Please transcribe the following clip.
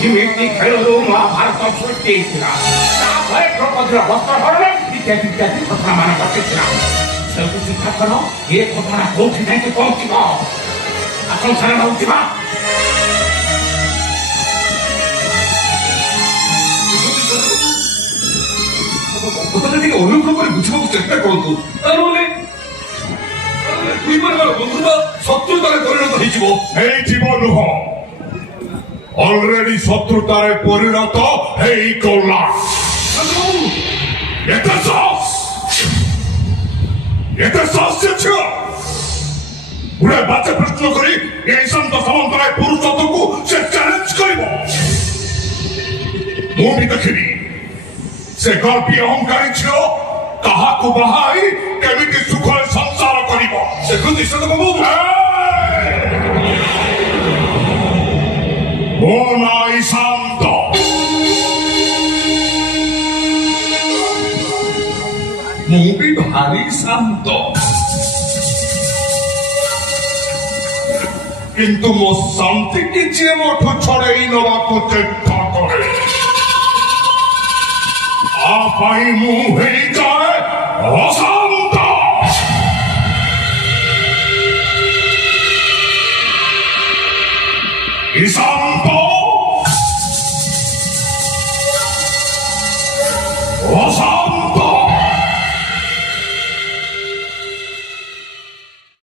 ଯେମିତି ଖେଳରୁ ମହାଭାରତ ସୃଷ୍ଟି ହେଇଥିଲା ତାପରେ ଦ୍ରୌପଦୀର ବସ୍ତ୍ରହରଣ ଇତ୍ୟାଦି ଇତ୍ୟାଦି ଘଟଣାମାନ ଘଟିଥିଲା। ସେଠୁ ଚିନ୍ତା କର ଏ ଘଟଣା କୋଉଠି ଯାଇକି ପହଞ୍ଚିବ। ଆଶଂସାରେ ରହୁଥିବା କଥାଟା ଟିକେ ଅନୁଗ୍ରହ କରି ବୁଝିବାକୁ ଚେଷ୍ଟା କରନ୍ତୁ। ତାହେଲେ ଦୁଇ ପରିବାର ବନ୍ଧୁତା ଶତ୍ରୁତାରେ ପରିଣତ ହେଇଯିବ। ହେଇଯିବ ନୁହଁ, ଅଲରେଡି ଶତ୍ରୁତାରେ ପରିଣତ ହେଇଗଲା। ଏତେ ସାହସ ଝିଅ ଗୁଡେ ବାଚ୍ଚା ପ୍ରଶ୍ନ କରି এই ଶାନ୍ତ ସାମନ୍ତରାୟ ପୁରୁଷତ୍ୱକୁ ସେ ଚ୍ୟାଲେଞ୍ଜ କରିବ। ମୁଁ ବି ଦେଖିବି ସେ ଗର୍ବି ଅହଙ୍କାରୀ ଝିଅ କାହାକୁ ବାହାଇ କେମିତି ସୁଖରେ ସଂସାର କରିବ। ଦେଖନ୍ତୁ ଈଶ୍ୱର ବାବୁ, ମୋ ନାଁ ଈଶାନ୍ତ। ମୁଁ ବି ଭାରି ଶାନ୍ତ, କିନ୍ତୁ ମୋ ଶାନ୍ତିକି ଯିଏ ମୋଠୁ ଛଡେଇ ନେବାକୁ ଚେଷ୍ଟା କରେ ତା ପାଇଁ ମୁଁ ହେଇଯାଏ ଅଶାନ୍ତ। ঈশান